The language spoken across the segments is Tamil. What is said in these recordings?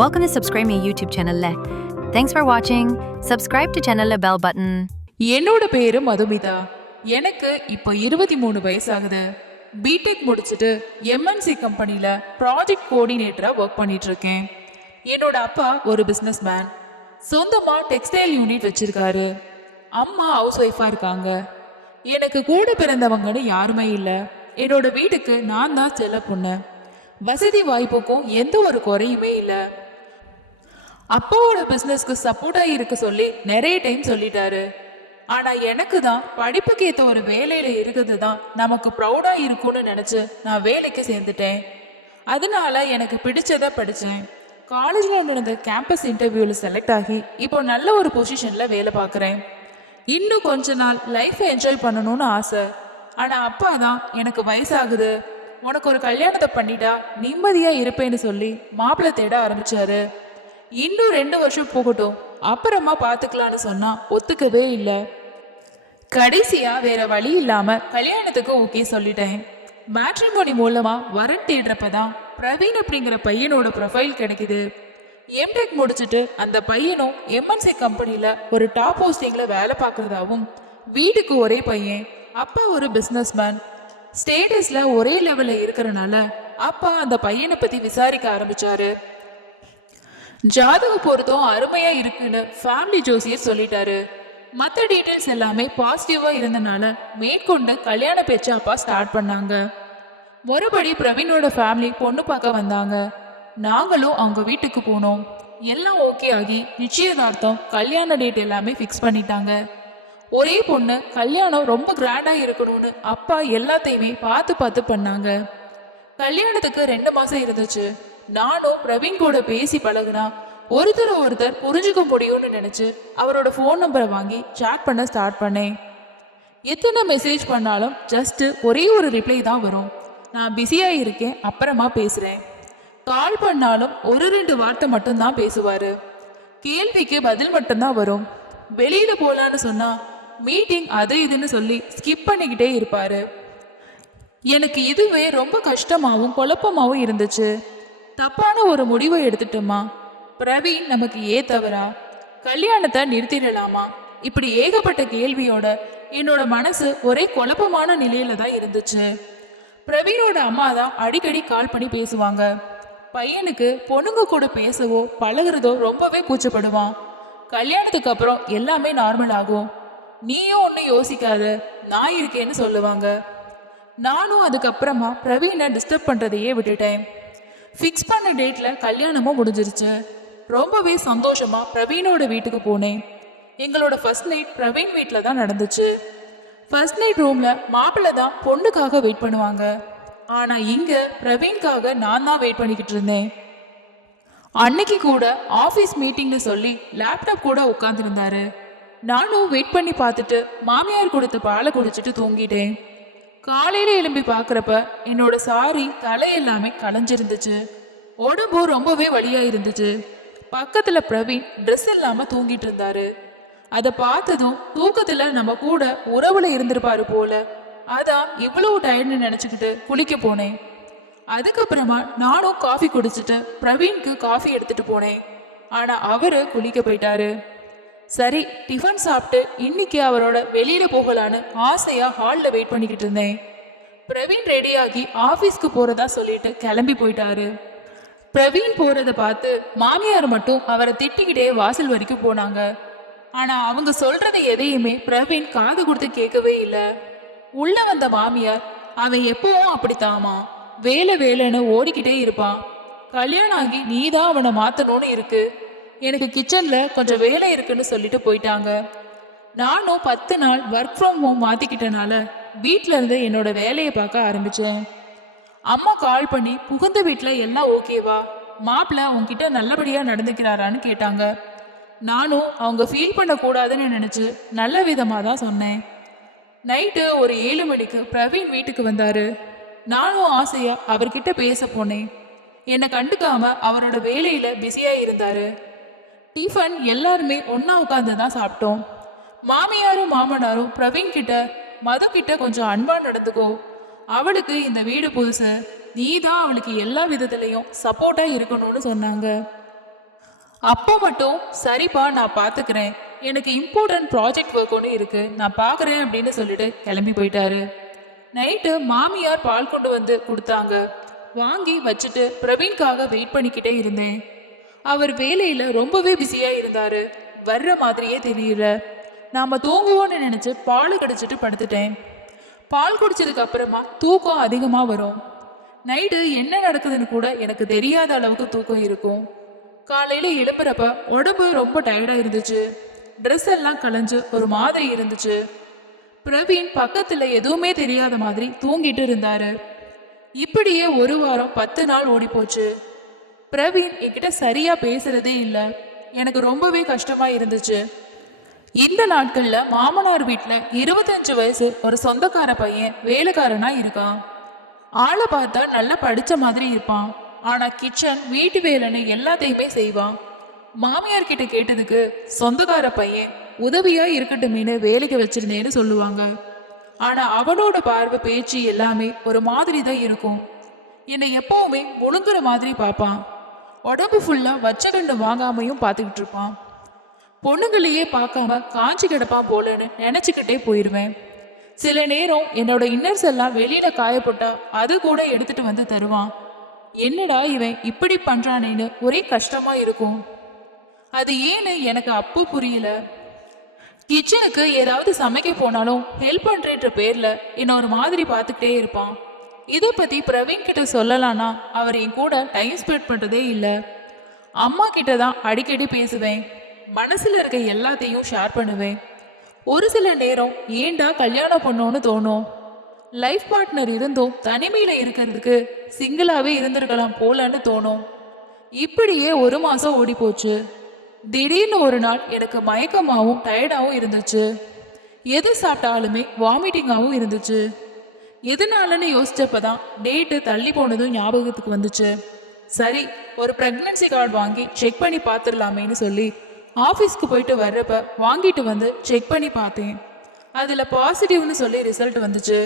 Welcome to subscribe my YouTube channel. Thanks for watching. Subscribe to channel bell button. என்னோட பேரு மதுமிதா. எனக்கு இப்போ 23 வயசாகுது. பிடெக் முடிச்சுட்டு எம்என்சி கம்பெனில ப்ராஜெக்ட் கோஆர்டினேட்டரா ஒர்க் பண்ணிட்டு இருக்கேன். என்னோட அப்பா ஒரு பிசினஸ் மேன். சொந்தமா டெக்ஸ்டைல் யூனிட் வச்சிருக்காரு. அம்மா ஹவுஸ் ஒய்ஃபா இருக்காங்க. எனக்கு கூட பிறந்தவங்கன்னு யாருமே இல்லை. என்னோட வீட்டுக்கு நான் தான் செல்ல பொண்ணு. வசதி வாய்ப்புக்கும் எந்த ஒரு குறையுமே இல்லை. அப்பாவோட பிசினஸ்க்கு சப்போர்ட்டா இருக்க சொல்லி நிறைய டைம் சொல்லிட்டாரு. ஆனா எனக்கு தான் படிப்புக்கு ஏற்ற ஒரு வேலையில இருக்கிறது தான் நமக்கு ப்ரௌடா இருக்கும்னு நினைச்சு நான் வேலைக்கு சேர்ந்துட்டேன். அதனால எனக்கு பிடிச்சதை படித்தேன். காலேஜில் நடந்த கேம்பஸ் இன்டர்வியூவில் செலக்ட் ஆகி இப்போ நல்ல ஒரு பொசிஷன்ல வேலை பார்க்குறேன். இன்னும் கொஞ்ச நாள் லைஃப்பை என்ஜாய் பண்ணணும்னு ஆசை. ஆனா அப்பா தான் எனக்கு வயசாகுது, உனக்கு ஒரு கல்யாணத்தை பண்ணிட்டா நிம்மதியா இருப்பேன்னு சொல்லி மாப்பிள்ளை தேட ஆரம்பிச்சாரு. இன்னும் 2 வருஷம் போகட்டும், அப்புறமா பார்த்துக்கலான்னு சொன்னா ஒத்துக்கவே இல்லை. கடைசியா வேற வழி இல்லாம கல்யாணத்துக்கு ஓகே சொல்லிட்டேன். மேட்ரிமோனி மூலமா வரன் தேடுறப்பதான் பிரவீன் அப்படிங்கிற பையனோட ப்ரொஃபைல் கிடைக்குது. எம்டெக் முடிச்சுட்டு அந்த பையனும் எம்என்சி கம்பெனில ஒரு டாப் போஸ்டிங்ல வேலை பார்க்கறதாவும், வீட்டுக்கு ஒரே பையன், அப்பா ஒரு பிசினஸ் மேன், ஸ்டேட்டஸ்ல ஒரே லெவல்ல இருக்கிறனால அப்பா அந்த பையனை பத்தி விசாரிக்க ஆரம்பிச்சாரு. ஜாதக பொருத்தம் அருமையா இருக்குன்னு ஃபேமிலி ஜோசியர் சொல்லிட்டாரு. மற்ற டீட்டெயில்ஸ் எல்லாமே பாசிட்டிவா இருந்தனால மேற்கொண்டு கல்யாண பேச்சு அப்பா ஸ்டார்ட் பண்ணாங்க. மறுபடி பிரவீனோட ஃபேமிலி பொண்ணு பார்க்க வந்தாங்க. நாங்களும் அவங்க வீட்டுக்கு போனோம். எல்லாம் ஓகே ஆகி நிச்சயதார்த்தம் கல்யாண டேட் எல்லாமே ஃபிக்ஸ் பண்ணிட்டாங்க. ஒரே பொண்ணு, கல்யாணம் ரொம்ப கிராண்டா இருக்கணும்னு அப்பா எல்லாத்தையுமே பார்த்து பார்த்து பண்ணாங்க. கல்யாணத்துக்கு 2 மாசம் இருந்துச்சு. நானும் பிரவீன் கூட பேசி பழகுனா ஒருத்தர் புரிஞ்சுக்க முடியும்னு நினைச்சு அவரோட ஃபோன் நம்பரை வாங்கி சாட் பண்ண ஸ்டார்ட் பண்ணேன். எத்தனை மெசேஜ் பண்ணாலும் ஜஸ்ட் ஒரே ஒரு ரிப்ளை தான் வரும். நான் பிஸியா இருக்கேன், அப்புறமா பேசுறேன். கால் பண்ணாலும் 1-2 வார்த்தை மட்டும்தான் பேசுவாரு. கேள்விக்கு பதில் மட்டும்தான் வரும். வெளியில போலான்னு சொன்னா மீட்டிங் அது இதுன்னு சொல்லி ஸ்கிப் பண்ணிக்கிட்டே இருப்பாரு. எனக்கு இதுவே ரொம்ப கஷ்டமாவும் குழப்பமாவும் இருந்துச்சு. தப்பான ஒரு முடிவை எடுத்துட்டோமா? பிரவீன் நமக்கு ஏத்தவரா? கல்யாணத்தை நிறுத்திடலாமா? இப்படி ஏகப்பட்ட கேள்வியோட என்னோட மனசு ஒரே குழப்பமான நிலையில தான் இருந்துச்சு. பிரவீனோட அம்மா தான் அடிக்கடி கால் பண்ணி பேசுவாங்க. பையனுக்கு பொண்ணுங்க கூட பேசவோ பழகுறதோ ரொம்பவே கூச்சப்படுவான். கல்யாணத்துக்கு அப்புறம் எல்லாமே நார்மல் ஆகும், நீயும் ஒன்னும் யோசிக்காத, நான் இருக்கேன்னு சொல்லுவாங்க. நானும் அதுக்கப்புறமா பிரவீனை டிஸ்டர்ப் பண்றதையே விட்டுட்டேன். ஃபிக்ஸ் பண்ண டேட்ல கல்யாணமும் முடிஞ்சிருச்சு. ரொம்பவே சந்தோஷமா பிரவீனோட வீட்டுக்கு போனேன். எங்களோட ஃபர்ஸ்ட் நைட் பிரவீன் வீட்டில் தான் நடந்துச்சு. ஃபர்ஸ்ட் நைட் ரூம்ல மாப்பிள்ளை தான் பொண்ணுக்காக வெயிட் பண்ணுவாங்க. ஆனா இங்க பிரவீன்காக நான் தான் வெயிட் பண்ணிக்கிட்டு இருந்தேன். அன்னைக்கு கூட ஆஃபீஸ் மீட்டிங்னு சொல்லி லேப்டாப் கூட உட்காந்துருந்தாரு. நானும் வெயிட் பண்ணி பார்த்துட்டு மாமியார் கொடுத்த பாலை குடிச்சிட்டு தூங்கிட்டேன். காலையில எழும்பி பாக்குறப்ப என்னோட சாரி தலை எல்லாமே களைஞ்சிருந்துச்சு. உடம்பு ரொம்பவே வலியா இருந்துச்சு. பக்கத்துல பிரவீன் ட்ரெஸ் இல்லாம தூங்கிட்டு இருந்தாரு. அதை பார்த்ததும் தூக்கத்துல நம்ம கூட உறவுல இருந்திருப்பாரு போல. அதான் இவ்வளவு டயர்ட்னு நினைச்சுக்கிட்டு குளிக்க போனேன். அதுக்கப்புறமா நானும் காஃபி குடிச்சிட்டு பிரவீனுக்கு காஃபி எடுத்துட்டு போனேன். ஆனா அவரு குளிக்க போயிட்டாரு. சரி, டிஃபன் சாப்பிட்டு இன்னைக்கு அவரோட வெளியில போகலான்னு ஆசையா ஹால்ல வெயிட் பண்ணிக்கிட்டு இருந்தேன். பிரவீன் ரெடியாகி ஆபீஸ்க்கு போறதா சொல்லிட்டு கிளம்பி போயிட்டாரு. பிரவீன் போறத பார்த்து மாமியார் மட்டும் அவரை திட்டிக்கிட்டே வாசல் வரைக்கும் போனாங்க. ஆனா அவங்க சொல்றது எதையுமே பிரவீன் காது கொடுத்து கேட்கவே இல்லை. உள்ள வந்த மாமியார், அவன் எப்பவும் அப்படித்தாமா, வேலை வேலைன்னு ஓடிக்கிட்டே இருப்பான், கல்யாணம் ஆகி நீதான் அவனை மாத்தணும்னு இருக்கு, எனக்கு கிச்சன்ல கொஞ்சம் வேலை இருக்குன்னு சொல்லிட்டு போயிட்டாங்க. நானும் 10 நாள் ஒர்க் ஃப்ரம் ஹோம் மாத்திக்கிட்டனால வீட்டில இருந்து என்னோட வேலையை பார்க்க ஆரம்பிச்சேன். அம்மா கால் பண்ணி புகுந்த வீட்டில் எல்லாம் ஓகேவா, மாப்பிள்ள உன்கிட்ட நல்லபடியா நடந்துக்கிறாரான்னு கேட்டாங்க. நானும் அவங்க ஃபீல் பண்ணக்கூடாதுன்னு நினைச்சு நல்ல விதமா தான் சொன்னேன். நைட்டு ஒரு 7 மணிக்கு பிரவீன் வீட்டுக்கு வந்தாரு. நானும் ஆசையா அவர்கிட்ட பேச போனேன். என்னை கண்டுக்காம அவரோட வேலையில பிஸியா இருந்தாரு. டிஃபன் எல்லாருமே ஒன்னா உட்காந்து தான் சாப்பிட்டோம். மாமியாரும் மாமனாரும் பிரவீன் கிட்ட, மது கிட்ட கொஞ்சம் அன்பா நடந்துக்கோ, அவளுக்கு இந்த வீடு புதுசு, நீ தான் அவளுக்கு எல்லா விதத்துலையும் சப்போர்ட்டா இருக்கணும்னு சொன்னாங்க. அப்பா மட்டும் சரிப்பா நான் பாத்துக்கிறேன், எனக்கு இம்பார்ட்டன்ட் ப்ராஜெக்ட் ஒர்க் ஒன்று இருக்கு, நான் பாக்குறேன் அப்படின்னு சொல்லிட்டு கிளம்பி போயிட்டாரு. நைட்டு மாமியார் பால் கொண்டு வந்து கொடுத்தாங்க. வாங்கி வச்சுட்டு பிரவீன்காக வெயிட் பண்ணிக்கிட்டே இருந்தேன். அவர் வேலையில ரொம்பவே பிஸியா இருந்தாரு. வர்ற மாதிரியே தெரியல. நாம தூங்குவோம்னு நினைச்சு பால் கடிச்சிட்டு படுத்துட்டேன். பால் குடிச்சதுக்கு அப்புறமா தூக்கம் அதிகமா வரும். நைட்டு என்ன நடக்குதுன்னு கூட எனக்கு தெரியாத அளவுக்கு தூக்கம் இருக்கும். காலையில எழுப்புறப்ப உடம்பு ரொம்ப டயர்டா இருந்துச்சு. ட்ரெஸ் எல்லாம் கலைஞ்சு ஒரு மாதிரி இருந்துச்சு. பிரவீன் பக்கத்துல எதுவுமே தெரியாத மாதிரி தூங்கிட்டு இருந்தாரு. இப்படியே ஒரு வாரம் 10 நாள் ஓடி போச்சு. பிரவீன் என்கிட்ட சரியா பேசுறதே இல்லை. எனக்கு ரொம்பவே கஷ்டமா இருந்துச்சு. இந்த நாட்கள்ல மாமனார் வீட்டுல 25 வயசு ஒரு சொந்தக்கார பையன் வேலைக்காரனா இருக்கான். ஆளை பார்த்தா நல்லா படிச்ச மாதிரி இருப்பான். ஆனா கிச்சன் வீட்டு வேலைன்னு எல்லாத்தையுமே செய்வான். மாமியார் கிட்ட கேட்டதுக்கு சொந்தக்கார பையன் உதவியா இருக்கட்டுமேனு வேலைக்கு வச்சிருந்தேன்னு சொல்லுவாங்க. ஆனா அவனோட பார்வை பேச்சு எல்லாமே ஒரு மாதிரி தான் இருக்கும். என்னை எப்பவுமே முழுங்குற மாதிரி பார்ப்பான். உடம்பு ஃபுல்லா வச்ச கண்டு வாங்காமையும் பார்த்துக்கிட்டு இருப்பான். பொண்ணுங்களையே பார்க்காம காஞ்சி கிடப்பான் போலன்னு நினைச்சுக்கிட்டே போயிடுவேன். சில நேரம் என்னோட இன்னர்ஸ் எல்லாம் வெளியில காயப்பட்டா அது கூட எடுத்துட்டு வந்து தருவான். என்னடா இவன் இப்படி பண்றானேன்னு ஒரே கஷ்டமா இருக்கும். அது ஏன்னு எனக்கு அப்போ புரியல. கிச்சனுக்கு ஏதாவது சமைக்க போனாலும் ஹெல்ப் பண்றேன்ற பேர்ல என்ன ஒரு மாதிரி பார்த்துக்கிட்டே இருப்பான். இதை பத்தி பிரவீன் கிட்ட சொல்லலாம்னா அவர் என் கூட டைம் ஸ்பெண்ட் பண்றதே இல்லை. அம்மா கிட்ட தான் அடிக்கடி பேசுவேன். மனசுல இருக்க எல்லாத்தையும் ஷேர் பண்ணுவேன். ஒரு சில நேரம் ஏண்டா கல்யாணம் பண்ணோன்னு தோணும். லைஃப் பார்ட்னர் இருந்தும் தனிமையில இருக்கிறதுக்கு சிங்கிளாவே இருந்திருக்கலாம் போலன்னு தோணும். இப்படியே ஒரு மாசம் ஓடி போச்சு. திடீர்னு ஒரு நாள் எனக்கு மயக்கமாகவும் டயர்டாகவும் இருந்துச்சு. எது சாப்பிட்டாலுமே வாமிட்டிங்காகவும் இருந்துச்சு. எதனாலன்னு யோசிச்சப்பதான் டேட்டு தள்ளி போனதும் ஞாபகத்துக்கு வந்துச்சு. சரி, ஒரு பிரெக்னன்சி கார்டு வாங்கி செக் பண்ணி பார்த்துடலாமேன்னு சொல்லி ஆஃபீஸ்க்கு போயிட்டு வர்றப்ப வாங்கிட்டு வந்து செக் பண்ணி பார்த்தேன். அதில் பாசிட்டிவ்னு சொல்லி ரிசல்ட் வந்துச்சு.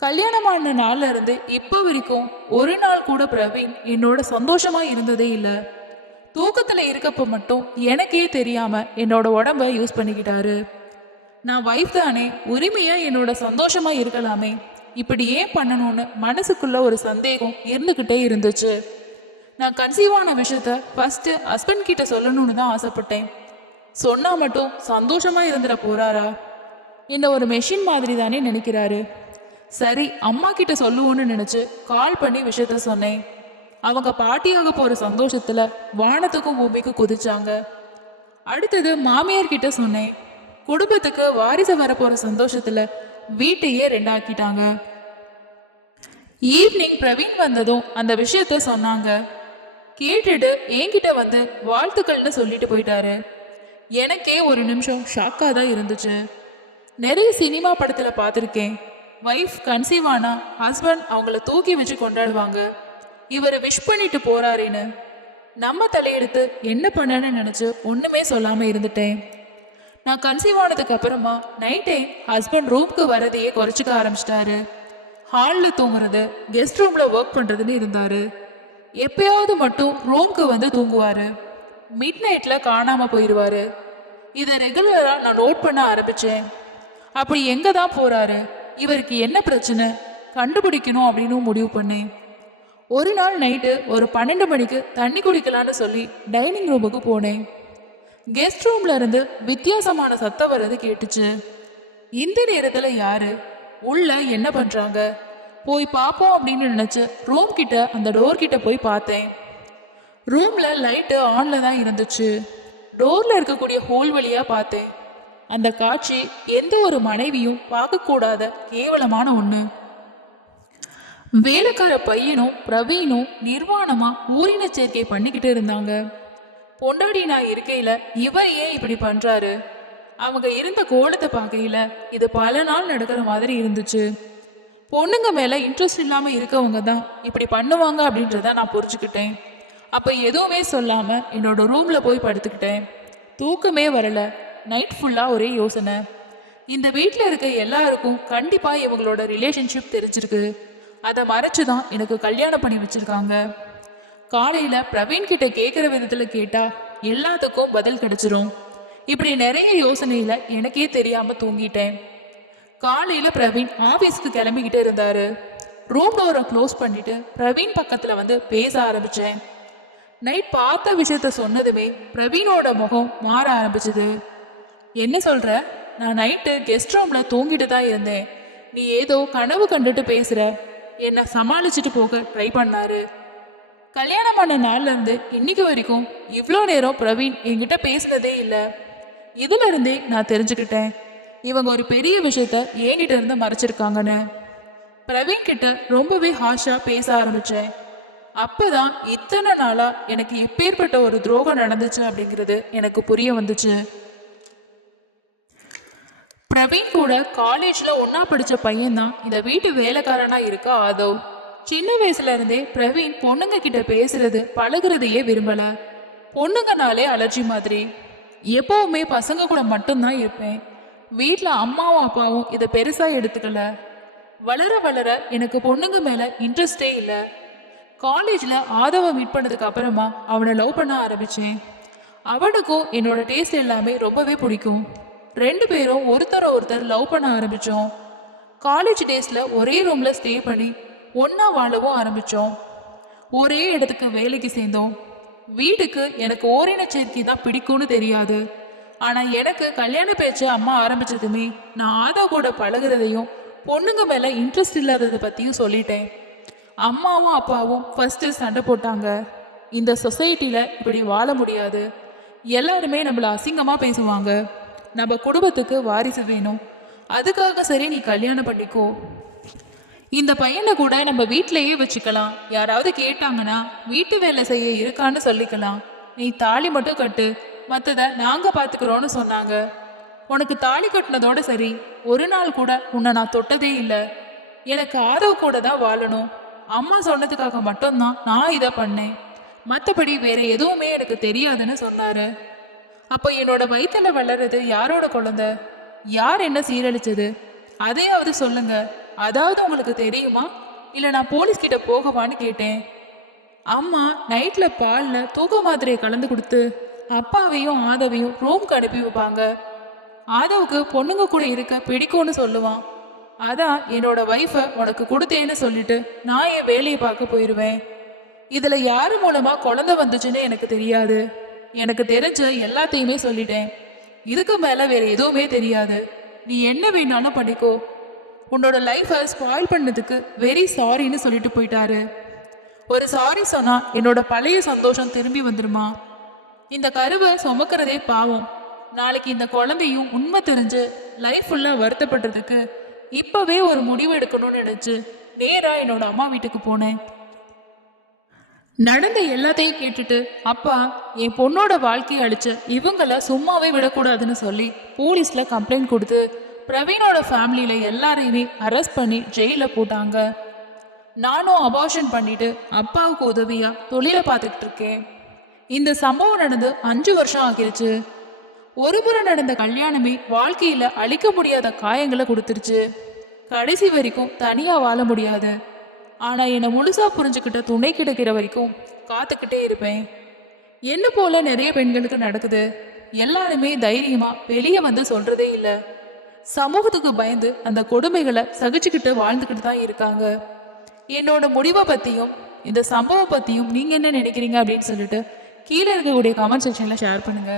கல்யாணமான நாள்ல இருந்து இப்போ வரைக்கும் ஒரு நாள் கூட பிரவீன் என்னோட சந்தோஷமா இருந்ததே இல்லை. தூக்கத்தில் இருக்கப்போ மட்டும் எனக்கே தெரியாம என்னோட உடம்ப யூஸ் பண்ணிக்கிட்டாரு. நான் வைஃப் தானே, உரிமையா என்னோட சந்தோஷமா இருக்கலாமே, இப்படி ஏன் பண்ணணும்னு மனசுக்குள்ள ஒரு சந்தேகம் இருந்துகிட்டே இருந்துச்சு. நான் கன்சீவ் ஆன விஷயத்த ஃபர்ஸ்ட் ஹஸ்பண்ட் கிட்ட சொல்லணும்னு தான் ஆசைப்பட்டேன். சொன்னா மட்டும் சந்தோஷமா இருந்துட போறாரா? என்ன ஒரு மெஷின் மாதிரி தானே நினைக்கிறாரு. சரி, அம்மா கிட்ட சொல்லுவோன்னு நினைச்சு கால் பண்ணி விஷயத்த சொன்னேன். அவங்க பாட்டியாக போற சந்தோஷத்துல வானத்துக்கும் பூமிக்கும் குதிச்சாங்க. அடுத்தது மாமியார் கிட்ட சொன்னேன். குடும்பத்துக்கு வாரிசு வரப்போற சந்தோஷத்துல வீட்டையே ரெண்டாக்கிட்டாங்க. ஈவினிங் பிரவீன் வந்ததும் அந்த விஷயத்த சொன்னாங்க. கேட்டுட்டு என்கிட்ட வந்து வாழ்த்துக்கள்னு சொல்லிட்டு போயிட்டாரு. எனக்கே ஒரு நிமிஷம் ஷாக்காக தான் இருந்துச்சு. நிறைய சினிமா படத்துல பார்த்துருக்கேன். ஒய்ஃப் கன்சீவ் ஆனா ஹஸ்பண்ட் அவங்கள தூக்கி வச்சு கொண்டாடுவாங்க. இவரை விஷ் பண்ணிட்டு போறாருன்னு. நம்ம தலையெடுத்து என்ன பண்ணன்னு நினைச்சு ஒண்ணுமே சொல்லாம இருந்துட்டேன். நான் கன்சீவ் ஆனதுக்கு அப்புறமா நைட்டே ஹஸ்பண்ட் ரூம்க்கு வரதையே குறைச்சிக்க ஆரம்பிச்சிட்டாரு. ஹாலில் தூங்குறது, கெஸ்ட் ரூம்ல ஒர்க் பண்றதுன்னு இருந்தாரு. எப்பயாவது மட்டும் ரூம்க்கு வந்து தூங்குவாரு. மிட் நைட்ல காணாம போயிடுவாரு. இதை ரெகுலரா நான் நோட் பண்ண ஆரம்பிச்சேன். அப்படி எங்க தான் போறாரு, இவருக்கு என்ன பிரச்சனை கண்டுபிடிக்கணும் அப்படின்னு முடிவு பண்ணேன். ஒரு நாள் நைட்டு ஒரு 12 மணிக்கு தண்ணி குடிக்கலான்னு சொல்லி டைனிங் ரூமுக்கு போனேன். கெஸ்ட் ரூம்ல இருந்து வித்தியாசமான சத்தம் வர்றது கேட்டுச்சு. இந்த நேரத்துல யாரு, உள்ள என்ன பண்றாங்க, போய் பார்ப்போம் அப்படின்னு நினைச்சு ரூம் கிட்ட அந்த டோர் கிட்ட போய் பார்த்தேன். ரூம்ல லைட்டு ஆன்ல தான் இருந்துச்சு. டோர்ல இருக்கக்கூடிய ஹோல் வழியா பார்த்தேன். அந்த காட்சி எந்த ஒரு மனைவியும் பார்க்கக்கூடாத கேவலமான ஒண்ணு. வேலைக்கார பையனும் பிரவீனும் நிர்வாணமா ஊரின சேர்க்கை பண்ணிக்கிட்டு இருந்தாங்க. பொண்டாடி நான் இருக்கையில இவர் ஏன் இப்படி பண்றாரு? அவங்க இருந்த கோலத்தை பார்க்கையில இது பல நாள் நடக்கிற மாதிரி இருந்துச்சு. பொண்ணுங்க மேல இன்ட்ரெஸ்ட் இல்லாம இருக்கவங்க தான் இப்படி பண்ணுவாங்க அப்படின்றத நான் புரிஞ்சுக்கிட்டேன். அப்ப எதுவுமே சொல்லாம என்னோட ரூம்ல போய் படுத்துக்கிட்டேன். தூக்கமே வரல. நைட் ஃபுல்லா ஒரே யோசனை. இந்த வீட்டில் இருக்க எல்லாருக்கும் கண்டிப்பா இவங்களோட ரிலேஷன்ஷிப் தெரிஞ்சிருக்கு. அதை மறைச்சுதான் எனக்கு கல்யாணம் பண்ணி வச்சிருக்காங்க. காலையில பிரவீன் கிட்ட கேட்குற விதத்துல கேட்டா எல்லாத்துக்கும் பதில் கிடைச்சிரும். இப்படி நிறைய யோசனையில எனக்கே தெரியாம தூங்கிட்டேன். காலையில பிரவீன் ஆபீஸ்க்கு கிளம்பிக்கிட்டே இருந்தாரு. ரூம் டோரை க்ளோஸ் பண்ணிட்டு பிரவீன் பக்கத்துல வந்து பேச ஆரம்பிச்சேன். நைட் பார்த்த விஷயத்த சொன்னதுமே பிரவீனோட முகம் மாற ஆரம்பிச்சது. என்ன சொல்ற? நான் நைட்டு கெஸ்ட் ரூம்ல தூங்கிட்டு தான் இருந்தேன். நீ ஏதோ கனவு கண்டுட்டு பேசுற. என்னை சமாளிச்சுட்டு போக ட்ரை பண்ணாரு. கல்யாணம் பண்ண நாள்ல இருந்து இன்னைக்கு வரைக்கும் இவ்வளோ நேரம் பிரவீன் என்கிட்ட பேசினதே இல்லை. இதுல இருந்தே நான் தெரிஞ்சுக்கிட்டேன் இவங்க ஒரு பெரிய விஷயத்த என்கிட்ட இருந்து மறைச்சிருக்காங்கன்னு. பிரவீன் கிட்ட ரொம்பவே ஹாஷா பேச ஆரம்பிச்சேன். அப்பதான் இத்தனை நாளா எனக்கு எப்பேற்பட்ட ஒரு துரோகம் நடந்துச்சு அப்படிங்கிறது எனக்கு புரிய வந்துச்சு. பிரவீன் கூட காலேஜ்ல ஒன்னா படிச்ச பையன் தான் இந்த வீட்டு வேலைக்காரனா இருக்க ஆதவ். சின்ன வயசுல இருந்தே பிரவீன் பொண்ணுங்க கிட்ட பேசுறது பழகுறதையே விரும்பல. பொண்ணுங்கனாலே அலர்ஜி மாதிரி. எப்பவுமே பசங்க கூட மட்டும்தான் இருப்பேன். வீட்டுல அம்மாவும் அப்பாவும் இதை பெருசா எடுத்துக்கல. வளர வளர எனக்கு பொண்ணுங்க மேல இன்ட்ரெஸ்டே இல்லை. காலேஜ்ல ஆதவ மீட் பண்ணதுக்கு அப்புறமா அவனை லவ் பண்ண ஆரம்பிச்சேன். அவனுக்கும் என்னோட டேஸ்ட் எல்லாமே ரொம்பவே பிடிக்கும். ரெண்டு பேரும் ஒருத்தர் லவ் பண்ண ஆரம்பிச்சோம். காலேஜ் டேஸ்ல ஒரே ரூம்ல ஸ்டே பண்ணி ஒன்னா வாழவும் ஆரம்பிச்சோம். ஒரே இடத்துக்கு வேலைக்கு சேர்ந்தோம். வீட்டுக்கு எனக்கு ஓரின சேர்க்கை தான் பிடிக்கும்னு தெரியாது. ஆனா எனக்கு கல்யாண பேச்சு அம்மா ஆரம்பிச்சதுமே நான் ஆதா கூட பழகுறதையும் பொண்ணுங்க மேல இன்ட்ரெஸ்ட் இல்லாததை பத்தியும் சொல்லிட்டேன். அம்மாவும் அப்பாவும் ஃபர்ஸ்ட் சண்டை போட்டாங்க. இந்த சொசைட்டில இப்படி வாழ முடியாது. எல்லாருமே நம்மள அசிங்கமா பேசுவாங்க. நம்ம குடும்பத்துக்கு வாரிசு வேணும். அதுக்காக சரி நீ கல்யாணம் பண்ணிக்கோ. இந்த பையனை கூட நம்ம வீட்டிலேயே வச்சுக்கலாம். யாராவது கேட்டாங்கன்னா வீட்டு வேலை செய்ய இருக்கான்னு சொல்லிக்கலாம். நீ தாலி மட்டும் கட்டு, மற்றதை நாங்க பார்த்துக்கிறோன்னு சொன்னாங்க. உனக்கு தாலி கட்டினதோட சரி. ஒரு நாள் கூட உன்னை நான் தொட்டதே இல்லை. எனக்கு ஆதவ் கூட தான் வாழணும். அம்மா சொன்னதுக்காக மட்டும்தான் நான் இதை பண்ணேன். மற்றபடி வேற எதுவுமே எனக்கு தெரியாதுன்னு சொன்னாரு. அப்போ என்னோட வயிற்றுல வளர்றது யாரோட குழந்தை? யார் என்ன சீரழிச்சது? அதையாவது சொல்லுங்க. அதாவது உங்களுக்கு தெரியுமா? இல்லை நான் போலீஸ் கிட்ட போகவான்னு கேட்டேன். அம்மா நைட்ல பால்ல தூக்க மாத்திரையை கலந்து கொடுத்து அப்பாவையும் ஆதவையும் ரூம்க்கு அனுப்பி வைப்பாங்க. ஆதவுக்கு பொண்ணுங்க கூட இருக்க பிடிக்கும்னு சொல்லுவான். அதான் என்னோட ஒய்ஃபை உனக்கு கொடுத்தேன்னு சொல்லிட்டு நான் என் வேலையை பார்க்க போயிடுவேன். இதுல யாரு மூலமா குழந்தை வந்துச்சுன்னு எனக்கு தெரியாது. எனக்கு தெரிஞ்ச எல்லாத்தையுமே சொல்லிட்டேன். இதுக்கு மேல வேற எதுவுமே தெரியாது. நீ என்ன வேணாலும் பண்ணிக்கோ. உன்னோட லைஃபை ஸ்பாயில் பண்ணதுக்கு வெரி சாரின்னு சொல்லிட்டு போயிட்டாரு. ஒரு சாரி சொன்னா என்னோட பழைய சந்தோஷம் திரும்பி வந்துருமா? இந்த கருவை சுமக்கிறதே பாவம். நாளைக்கு இந்த குழந்தையும் உண்மை தெரிஞ்சு லைஃப் ஃபுல்லா வருத்தப்படுறதுக்கு இப்பவே ஒரு முடிவு எடுக்கணும்னு நினைச்சு நேரா என்னோட அம்மா வீட்டுக்கு போனேன். நடந்த எல்லாத்தையும் கேட்டுட்டு அப்பா என் பொண்ணோட வாழ்க்கையை அழிச்சு இவங்கள சும்மாவே விடக்கூடாதுன்னு சொல்லி போலீஸ்ல கம்ப்ளைண்ட் கொடுத்து பிரவீனோட ஃபேமிலியில எல்லாரையுமே அரெஸ்ட் பண்ணி ஜெயில போட்டாங்க. நானும் அபார்ஷன் பண்ணிட்டு அப்பாவுக்கு உதவியா தொழிலை பார்த்துக்கிட்டு இருக்கேன். இந்த சம்பவம் நடந்து 5 வருஷம் ஆகிருச்சு. ஒரு முறை நடந்த கல்யாணமே வாழ்க்கையில அழிக்க முடியாத காயங்களை கொடுத்துருச்சு. கடைசி வரைக்கும் தனியா வாழ முடியாது. ஆனா என்னை முழுசா புரிஞ்சுக்கிட்ட துணை கிடைக்கிற வரைக்கும் காத்துக்கிட்டே இருப்பேன். என்ன போல நிறைய பெண்களுக்கு நடக்குது. எல்லாருமே தைரியமா வெளியே வந்து சொல்றதே இல்லை. சமூகத்துக்கு பயந்து அந்த கொடுமைகளை சகிச்சுக்கிட்டு வாழ்ந்துக்கிட்டு தான் இருக்காங்க. என்னோட முடிவை பத்தியும் இந்த சம்பவம் பத்தியும் நீங்க என்ன நினைக்கிறீங்க அப்படின்னு சொல்லிட்டு கீழே இருக்கக்கூடிய கமெண்ட் செக்ஷன்ல ஷேர் பண்ணுங்க.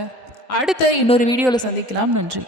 அடுத்த இன்னொரு வீடியோல சந்திக்கலாம். நன்றி.